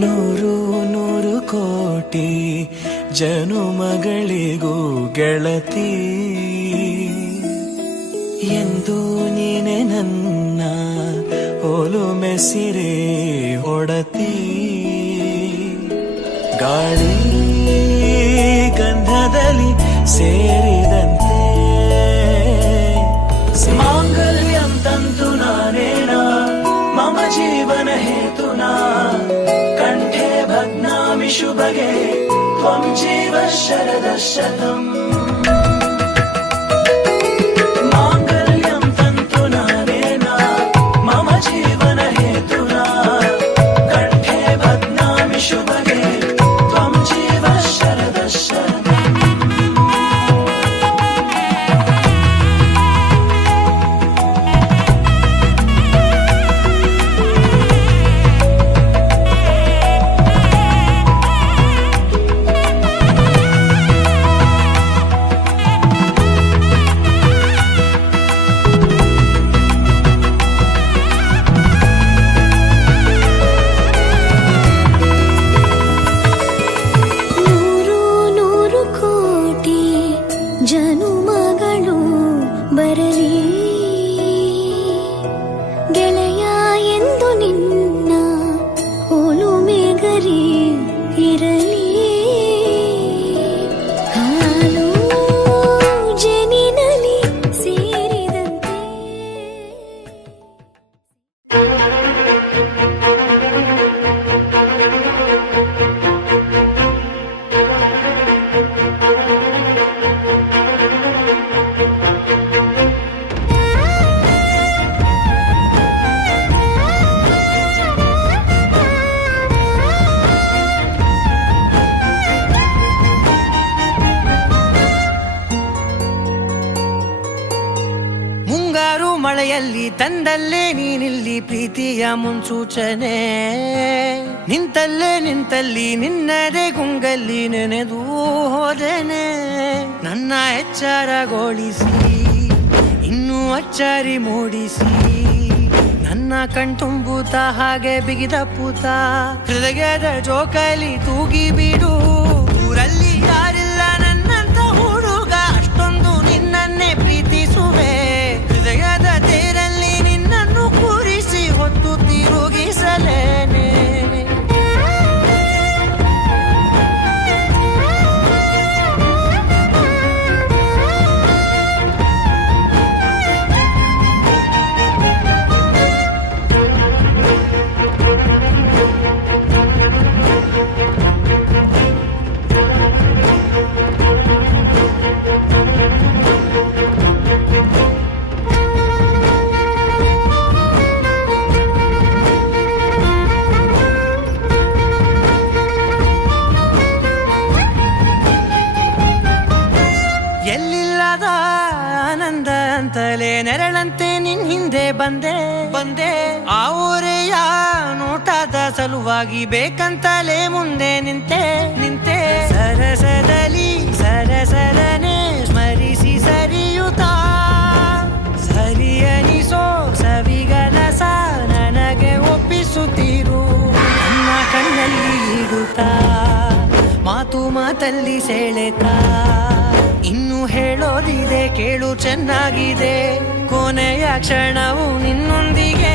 ನೂರು ನೂರು ಕೋಟಿ ಜನುಮಗಳಿಗೂ ಗೆಳತಿ ಎಂದು ನೀನೆ ನನ್ನ ಒಲುಮೆ ಸಿರೆ ಹೊಡತಿ ಗಾಳಿ ಗಂಧದಲ್ಲಿ ಸೇರಿದಂತೆ ಮಾಂಗಲ್ಯಂ ತಂತು ನಾನೇನಾ ಮಮ ಜೀವನ ಹೇತುನಾ ಕಂಠೆ ಭಗ್ನಾಮಿ ಶುಭಗೆ ತ್ವಂ ಜೀವ ಶರದ ಶತಂ ಮಾಂಗಲ್ಯಂ ತಂತು ನಾನೇನಾ ಮಮ ಜೀವನ ಹೇತುನಾ ಕಂಠೆ ಭಗ್ನಾಮಿ ಶುಭಗೆ ತ್ವಂ ಜೀವ ಶರದ ಶತಂ ಜನುಮಗಳು ಬರಲಿ ಗೆಳೆಯ ಎಂದು ನಿನ್ನ ಒಲುಮೆಗರಿ ಇರಲಿ ಹಾಲು ಜನಿನಲಿ ಸೇರಿದಂತೆ ಮುಂಗಾರು ಮಳೆಯಲ್ಲಿ ತಂದಲ್ಲೇ ನೀನಿಲ್ಲಿ ಪ್ರೀತಿಯ ಮುನ್ಸೂಚನೆ ನಿಂತಲ್ಲೇ ನಿಂತಲ್ಲಿ ನಿನ್ನದೇ ಗುಂಗಲ್ಲಿ ನೆನೆದು ಹೋದೆನೆ ನನ್ನ ಎಚ್ಚರಗೊಳಿಸಿ ಇನ್ನೂ ಅಚ್ಚರಿ ಮೂಡಿಸಿ ನನ್ನ ಕಣ್ತುಂಬುತ್ತ ಹಾಗೆ ಬಿಗಿದ ಪೂತ ಹೃದಯದ ಜೋಕಾಲಿ ತೂಗಿ ಬಿಡು ಊರಲ್ಲಿ ಯಾರಿಲ್ಲ ನನ್ನಂತ ಹುಡುಗ ಅಷ್ಟೊಂದು ನಿನ್ನನ್ನೇ ಪ್ರೀತಿಸುವೆ ಹೃದಯದ ತೇರಲ್ಲಿ ನಿನ್ನನ್ನು ಕೂರಿಸಿ ಹೊತ್ತು ತಿರುಗಿಸಲೇನೆ ಎಲ್ಲಿಲ್ಲದ ಆನಂದ ಅಂತಲೇ ನೆರಳಂತೆ ನಿನ್ ಹಿಂದೆ ಬಂದೆ ಆ ಊರೆಯ ನೋಟದ ಸಲುವಾಗಿ ಬೇಕಂತಲೇ ಮುಂದೆ ನಿಂತೆ ಸರಸದಲ್ಲಿ ಸರಸರನೆ ಸ್ಮರಿಸಿ ಸರಿಯುತ್ತಾ ಸರಿಯನಿಸೋ ಸವಿಗನಸ ನನಗೆ ಒಪ್ಪಿಸುತ್ತೀರು ನನ್ನ ಕಣ್ಣಲ್ಲಿ ಇಡುತ್ತಾ ಮಾತಲ್ಲಿ ಸೆಳೆತಾ ಇನ್ನು ಹೇಳೋದಿದೆ ಕೇಳು ಚೆನ್ನಾಗಿದೆ ಕೊನೆಯ ಕ್ಷಣವು ನಿನ್ನೊಂದಿಗೆ